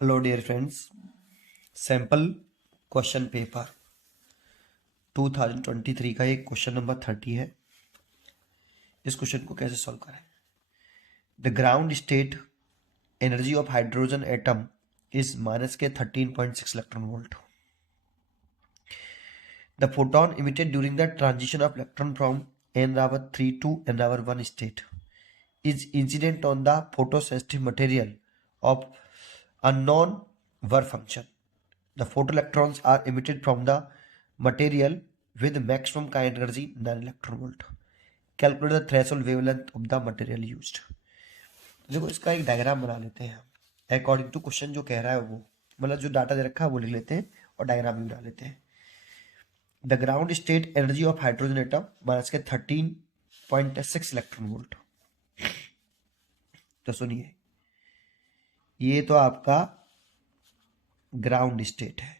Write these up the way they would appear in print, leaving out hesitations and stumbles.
Hello dear friends, sample question paper 2023 का एक question number 30 है। इस क्वेश्चन को कैसे सॉल्व करें। The ground state energy of hydrogen atom is minus के 13.6 electron volt. The photon emitted during the transition of electron from n-3 to n-1 state is incident on the photosensitive material of unknown work function. The photoelectrons are emitted from the material with maximum kinetic energy 9 electron volt. Calculate the threshold wavelength of the material used. देखो इसका एक diagram बना लेते हैं हम according to question जो कह रहा है वो, मतलब जो डाटा दे रखा है वो लिख लेते हैं और डायग्राम भी बना लेते हैं। The ground state energy of hydrogen atom minus के 13.6 इलेक्ट्रॉन वोल्ट। तो सुनिए, ये तो आपका ग्राउंड स्टेट है,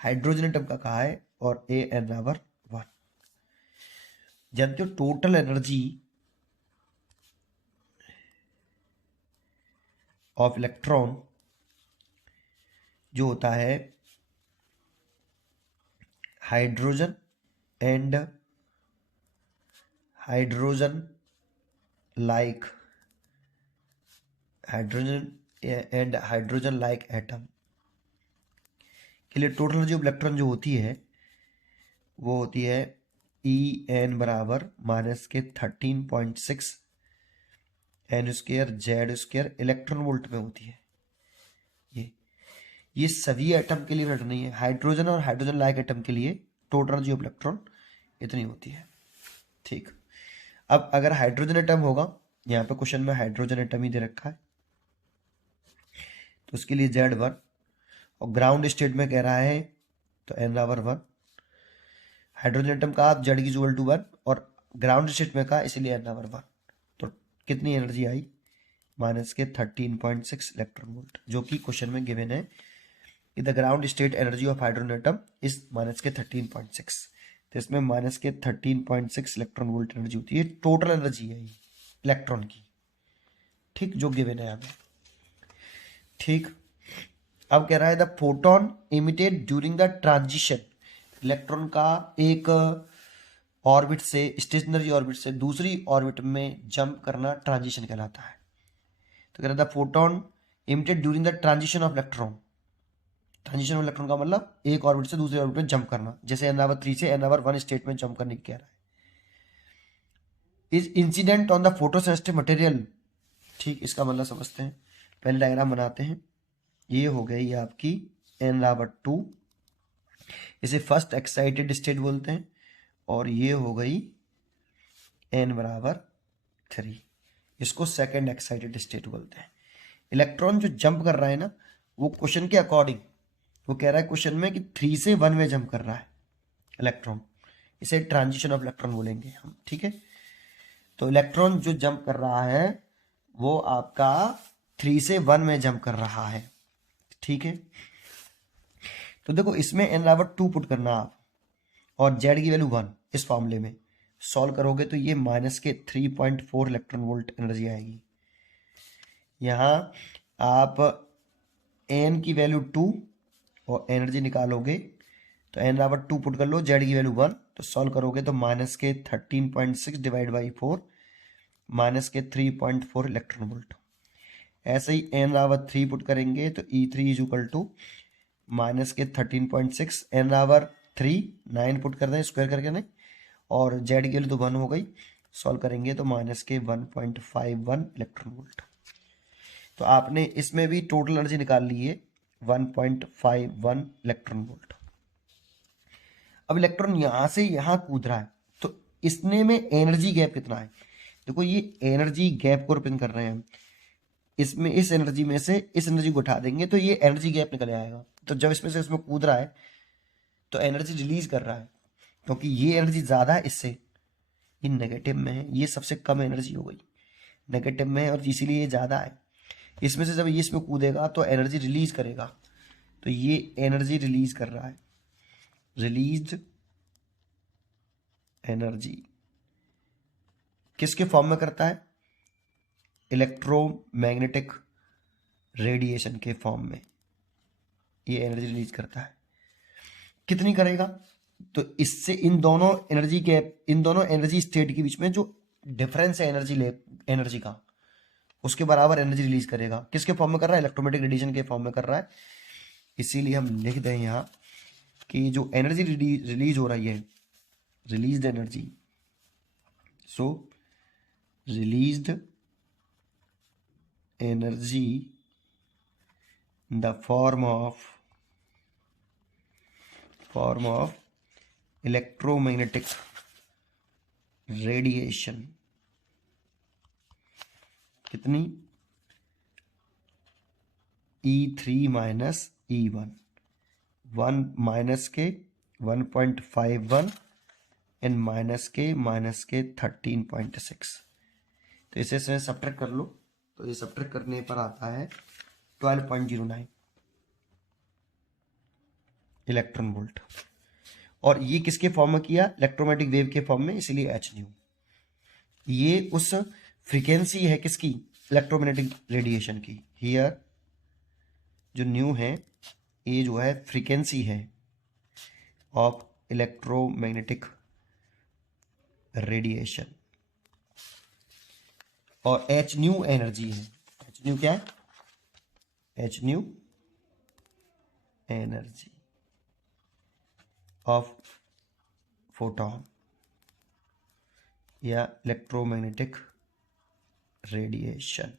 हाइड्रोजन एटम का कहा है और n-1 जानते हो। टोटल एनर्जी ऑफ इलेक्ट्रॉन जो होता है hydrogen and hydrogen like atom के लिए टोटल एनर्जी ऑफ इलेक्ट्रॉन जो होती है वो होती है En बराबर माइनस के 13.6 n square Z square electron volt में होती है। ये सभी एटम के लिए घट नहीं है, हाइड्रोजन और हाइड्रोजन लाइक एटम के लिए टोटल एनर्जी ऑफ इलेक्ट्रॉन इतनी होती है। ठीक, अब अगर हाइड्रोजन एटम होगा, यहाँ पे क्वेश्चन में हाइड्रोजन एटम ही दे रखा है तो उसके लिए Z1 और ग्राउंड स्टेट में कह रहा है तो n-1। हाइड्रोजन एटम का आप Z की इक्वल टू 1 और ग्राउंड स्टेट में कहा इसलिए n-1। तो कितनी एनर्जी आई माइनस के 13.6 इलेक्ट्रॉन वोल्ट, जो कि क्वेश्चन में गिवन है कि the ground state energy of hydrogen atom is minus के 13.6। तो इसमें माइनस के 13.6 इलेक्ट्रॉन वोल्ट एनर्जी होती है, टोटल एनर्जी है ये इलेक्ट्रॉन की। ठीक, जो गिवन है हमें। ठीक, अब कह रहा है the photon emitted during the transition. Electron का एक ऑर्बिट से, स्टेशनरी ऑर्बिट से दूसरी ऑर्बिट में जंप करना ट्रांजिशन कहलाता है। तो कह रहा है the photon emitted during the transition of electron. Transition of electron का मतलब एक ऑर्बिट से दूसरे ऑर्बिट में जंप करना, जैसे n-3 से n-1 स्टेट में जंप करने की कह रहा है। Is incident on the photosensitive material. ठीक, इसका मतलब समझते हैं, पहले डायग्राम बनाते हैं। ये हो गई आपकी n-2, इसे फर्स्ट एक्साइटेड स्टेट बोलते हैं, और ये हो गई n-3, इसको सेकेंड एक्साइटेड स्टेट बोलते हैं। इलेक्ट्रॉन जो जंप कर रहा है ना, वो क्वेश्चन के अकॉर्डिंग, वो कह रहा है क्वेश्चन में कि 3 से 1 में जंप कर रहा है इलेक्ट्रॉन, इसे ट्रांजिशन ऑफ इलेक्ट्रॉन बोलेंगे हम। ठीक है, तो इलेक्ट्रॉन जो जंप कर रहा है वो आपका 3 से 1 में जंप कर रहा है। ठीक है, तो देखो इसमें n-2 पुट करना आप और z की वैल्यू 1, इस फॉर्मूले में सॉल्व करोगे तो ये माइनस के 3.4 इलेक्ट्रॉन वोल्ट एनर्जी आएगी। यहाँ आप n की वैल्यू 2 और एनर्जी निकालोगे तो n-2 पुट कर लो, z की वैल्यू 1, तो सॉल्व करोगे तो माइनस के 13.6 डिवाइड बाई 4 माइनस के 3.4 इलेक्ट्रॉन वोल्ट। ऐसे ही n-3 पुट करेंगे तो E3 is equal to minus के 13.6 n-3 9 पुट कर दें स्क्वायर करके, नहीं, और z की वैल्यू तो 1 हो गई, सॉल्व करेंगे तो माइनस के 1.51 इलेक्ट्रॉन वोल्ट। तो आपने इसमें भी टोटल एनर्जी निकाल ली है 1.51 इलेक्ट्रॉन वोल्ट। अब इलेक्ट्रॉन यहां से यहां कूद रहा है तो इसने में एनर्जी गैप कितना है। देखो ये एनर्जी गैप को रिप्रेजेंट कर रहे हैं हम, इसमें इस एनर्जी में से इस एनर्जी को उठा देंगे तो ये एनर्जी गैप निकल आएगा। तो जब इसमें से इसमें कूद रहा है तो एनर्जी रिलीज कर रहा है, क्योंकि ये एनर्जी ज़्यादा है इससे, ये नेगेटिव में है, ये सबसे कम एनर्जी हो गई, नेगेटिव में है और इसीलिए ये ज़्यादा है। इसमें से जब ये इसमें कूदेगा तो एनर्जी रिलीज करेगा, तो ये एनर्जी रिलीज कर रहा है, रिलीज्ड एनर्जी किसके फॉर्म में करता है, इलेक्ट्रोमैग्नेटिक रेडिएशन के फॉर्म में ये एनर्जी रिलीज करता है। कितनी करेगा? तो इससे इन दोनों एनर्जी स्टेट के बीच में जो डिफरेंस है एनर्जी का, उसके बराबर एनर्जी रिलीज करेगा। किसके फॉर्म में कर रहा है? इलेक्ट्रोमैग्नेटिक रेडिएशन के फॉर्म में कर रहा है। इसीलिए हम लिख दें यहाँ कि जो एनर्जी रिलीज हो रही है, released energy, so released energy in the form of electromagnetic radiation कितनी? E3 माइनस E1, 1 माइनस के 1.51 एंड माइनस के 13.6। तो इसे सब्ट्रैक्ट कर लो, तो ये सब्ट्रैक्ट करने पर आता है 12.09 इलेक्ट्रॉन वोल्ट। और ये किसके फॉर्म में किया? इलेक्ट्रोमैग्नेटिक वेव के फॉर्म में, इसीलिए एच न्यू। ये उस फ्रीक्वेंसी है किसकी? इलेक्ट्रोमैग्नेटिक रेडिएशन की। हियर जो न्यू है ये जो है फ्रीक्वेंसी है ऑफ इलेक्ट्रोमैग्नेटिक रेडिएशन, और एच न्यू एनर्जी है। एच न्यू क्या है? H new energy of photon या इलेक्ट्रोमैग्नेटिक रेडिएशन।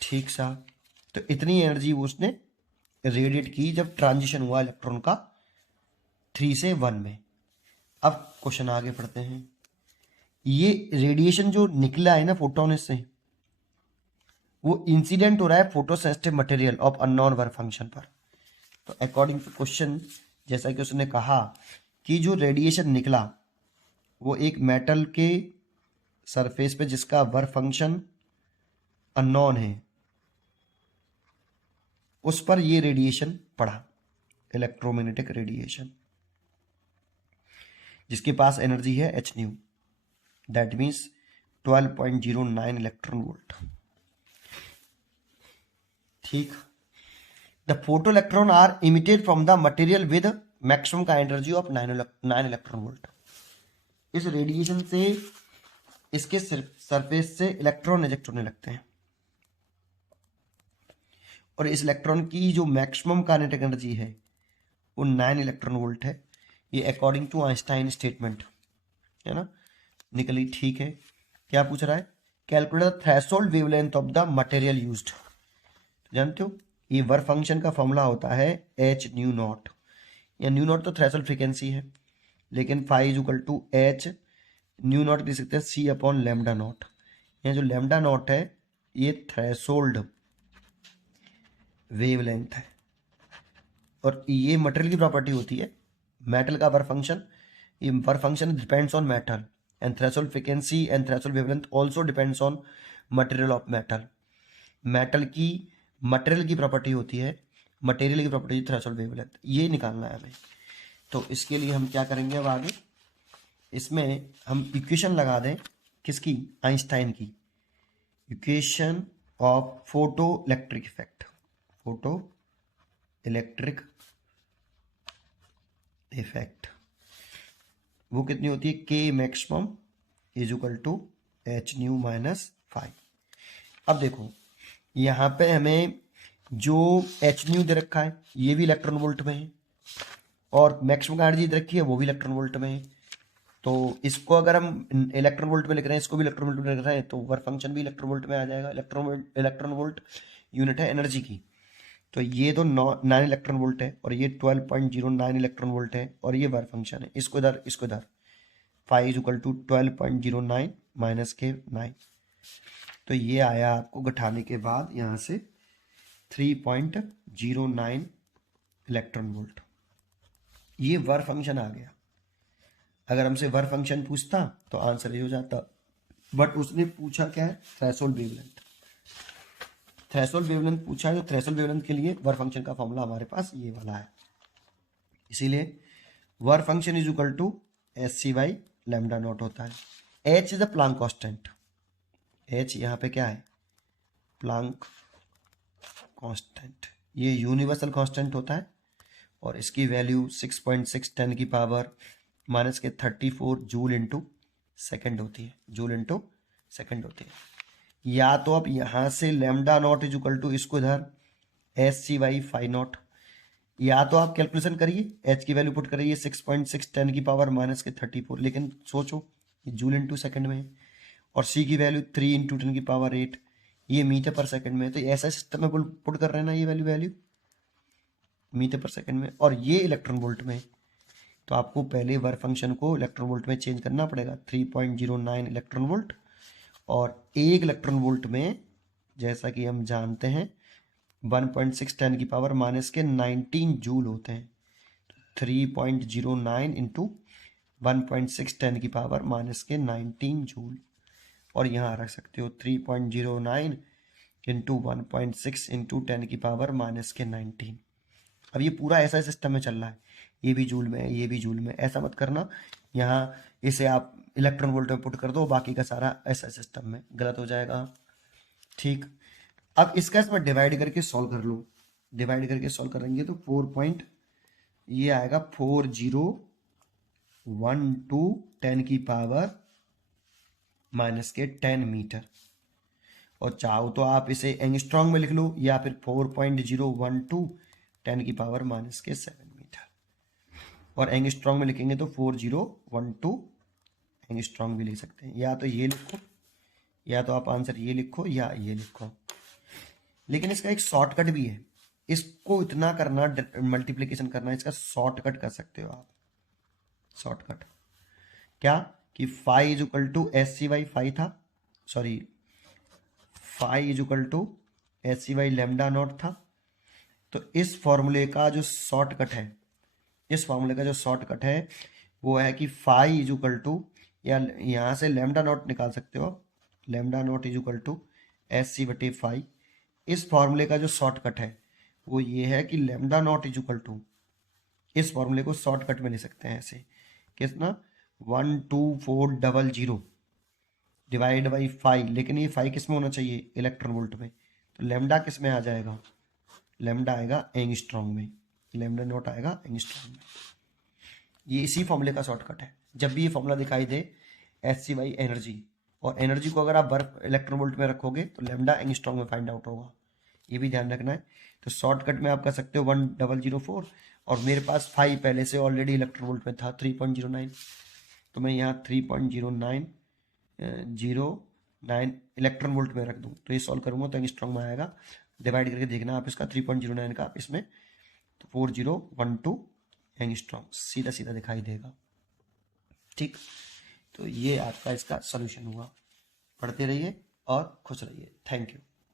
ठीक सा, तो इतनी एनर्जी वो उसने रेडिएट की जब ट्रांजिशन हुआ इलेक्ट्रॉन का 3 से 1 में। अब क्वेश्चन आगे पढ़ते हैं। ये रेडिएशन जो निकला है ना फोटोन से, वो इंसिडेंट हो रहा है photosensitive material of unknown work function पर। तो अकॉर्डिंग टू क्वेश्चन, जैसा कि उसने कहा कि जो रेडिएशन निकला वो एक मेटल के सरफेस पे जिसका वर्क फंक्शन अननोन है, उस पर ये रेडिएशन पड़ा, इलेक्ट्रोमैग्नेटिक रेडिएशन, जिसके पास एनर्जी है h nu, that means 12.09 electron volt. ठीक। The photo electron are emitted from the material with maximum का एनर्जी ऑफ 9 इलेक्ट्रॉन वोल्ट। इस रेडिएशन से इसके सरफेस से इलेक्ट्रॉन रिजेक्ट होने लगते हैं, और इस इलेक्ट्रॉन की जो मैक्सिमम काइनेटिक एनर्जी है वो 9 इलेक्ट्रॉन वोल्ट है। ये अकॉर्डिंग टू आइंस्टाइन स्टेटमेंट है ना, निकली। ठीक है, क्या पूछ रहा है? Calculate the threshold wavelength of the material used. जानते हो ये वर्क फंक्शन का फॉर्मूला होता है एच न्यू नॉट, या न्यू नॉट तो थ्रेशोल्ड फ्रीक्वेंसी है, लेकिन phi is equal to h nu naught लिख सकते हैं सी अपॉन लैम्डा नॉट। यहाँ जो लैम्डा नॉट है ये थ्रेशोल्ड वेवलेंथ है, और ये मटेरियल की प्रॉपर्टी होती है। मेटल का वर्क फंक्शन, ये work function depends on metal, and threshold frequency and threshold wavelength also depends on material of metal. Material की प्रॉपर्टी होती है, मटेरियल की प्रॉपर्टी थ्रेशोल्ड वेवलेंथ, ये निकालना है हमें। तो इसके लिए हम क्या करेंगे अब आगे, इसमें हम इक्वेशन लगा दें किसकी? आइंस्टाइन की equation of photoelectric effect. Photoelectric effect वो कितनी होती है? K maximum is equal to h nu minus phi. अब देखो यहाँ पे हमें जो एच न्यू दे रखा है ये भी इलेक्ट्रॉन वोल्ट में है, और मैक्सिमम का एनर्जी दे रखी है वो भी इलेक्ट्रॉन वोल्ट में है। तो इसको अगर हम इलेक्ट्रॉन वोल्ट में लिख रहे हैं, इसको भी इलेक्ट्रॉन वोल्ट में लिख रहे हैं, तो वर्क फंक्शन भी इलेक्ट्रॉन वोल्ट में आ जाएगा। इलेक्ट्रॉन वोल्ट यूनिट है एनर्जी की। तो ये तो 9 इलेक्ट्रॉन वोल्ट है, और ये 12.09 इलेक्ट्रॉन वोल्ट है, और ये वर्क फंक्शन है। इसको इधर phi is equal to 12.09 minus K 9। तो ये आया आपको घटाने के बाद यहाँ से 3.09 इलेक्ट्रॉन वोल्ट। ये वर्क फंक्शन आ गया। अगर हमसे वर्क फंक्शन पूछता तो आंसर ये हो जाता, बट उसने पूछा क्या है? Threshold wavelength. थ्रेशोल्ड वेवलेंथ पूछा है, तो थ्रेशोल्ड वेवलेंथ के लिए वर्क फंक्शन का फॉर्मूला हमारे पास ये वाला है। इसीलिए work function is equal to S c by lambda naught होता है। H is the Planck constant. H यहाँ पे क्या है? प्लांक कांस्टेंट, ये यूनिवर्सल कांस्टेंट होता है और इसकी वैल्यू 6.6 10 की पावर माइनस के 34 जूल इंटू सेकेंड होती है, जूल इंटू सेकेंड होती है। या तो आप यहाँ से lambda naught is equal to इसको इधर h c Y phi naught, या तो आप कैलकुलेशन करिए, एच की वैल्यू पुट करिए 6.6 10 की पावर माइनस के 34, लेकिन सोचो ये जूल इंटू सेकेंड में है, और सी की वैल्यू 3 इंटू 10 की पावर 8, ये मीटर पर सेकंड में है। तो ऐसा सिस्टम में पुट कर रहे हैं ना, ये वैल्यू मीटर पर सेकंड में, और ये इलेक्ट्रॉन वोल्ट में। तो आपको पहले वर्क फंक्शन को इलेक्ट्रॉन वोल्ट में चेंज करना पड़ेगा, 3.09 इलेक्ट्रॉन वोल्ट, और एक इलेक्ट्रॉन वोल्ट में जैसा कि हम जानते हैं 1.6 10 की पावर माइनस के 19 जूल होते हैं। 3.09 इंटू 1.6 10 की पावर माइनस के 19 जूल, और यहाँ रख सकते हो 3.09 इंटू 1.6 इंटू 10 की पावर माइनस के 19। अब ये पूरा ऐसा सिस्टम में चल रहा है, ये भी जूल में है, ये भी जूल में, ऐसा मत करना। यहाँ इसे आप इलेक्ट्रॉन वोल्ट में पुट कर दो, बाकी का सारा ऐसा सिस्टम में, गलत हो जाएगा। ठीक, अब इसका इसमें डिवाइड करके सॉल्व कर लो। डिवाइड करके सॉल्व करेंगे तो 4 ये आएगा 4012 10 की पावर माइनस के 10 मीटर, और चाहो तो आप इसे एंगस्ट्रॉन्ग में लिख लो, या फिर 4.012 10 की पावर माइनस के 7 मीटर, और एंगस्ट्रॉन्ग में लिखेंगे तो 4012 एंगस्ट्रॉन्ग भी लिख सकते हैं। या तो ये लिखो, या तो आप आंसर ये लिखो, या ये लिखो। लेकिन इसका एक शॉर्टकट भी है, इसको इतना करना मल्टीप्लिकेशन करना, इसका शॉर्टकट कर सकते हो आप। शॉर्टकट क्या कि phi is equal to S c Y phi था, sorry phi is equal to S c y lambda naught था। तो इस फॉर्मूले का जो शॉर्टकट है, इस फॉर्मूले का जो शॉर्टकट है वो है कि फाई इज इक्वल टू, या यहाँ से लेमडा नॉट निकाल सकते हो, lambda naught is equal to S c बटे फाई। इस फॉर्मूले का जो शॉर्टकट है वो ये है कि lambda naught is equal to, इस फॉर्मूले को शॉर्टकट में ले सकते हैं ऐसे, कितना 12400 डिवाइड बाई फाई, लेकिन ये फाई किस में होना चाहिए, इलेक्ट्रॉन वोल्ट में। तो लेमडा किस में आ जाएगा, लेमडा आएगा एंगस्ट्रॉन्ग में, लेमडा नॉट आएगा एंगस्ट्रॉन्ग में। ये इसी फॉर्मूले का शॉर्टकट है। जब भी ये फॉर्मूला दिखाई दे एस सी वाई एनर्जी, और एनर्जी को अगर आप बर्फ इलेक्ट्रॉन वोल्ट में रखोगे तो लेमडा एंगस्ट्रॉन्ग में फाइंड आउट होगा, ये भी ध्यान रखना है। तो शॉर्टकट में आप कर सकते हो 1004, और मेरे पास फाई पहले से ऑलरेडी इलेक्ट्रॉन वोल्ट में था 3.09, तो मैं यहाँ 3.09 इलेक्ट्रॉन वोल्ट में रख दूँ, तो ये सॉल्व करूँगा तो एंगस्ट्रॉन्ग में आएगा। डिवाइड करके देखना आप इसका 3.09 का इसमें, तो 4012 एंगस्ट्रॉन्ग सीधा सीधा दिखाई देगा। ठीक, तो ये आज का इसका सोल्यूशन हुआ। पढ़ते रहिए और खुश रहिए। Thank you.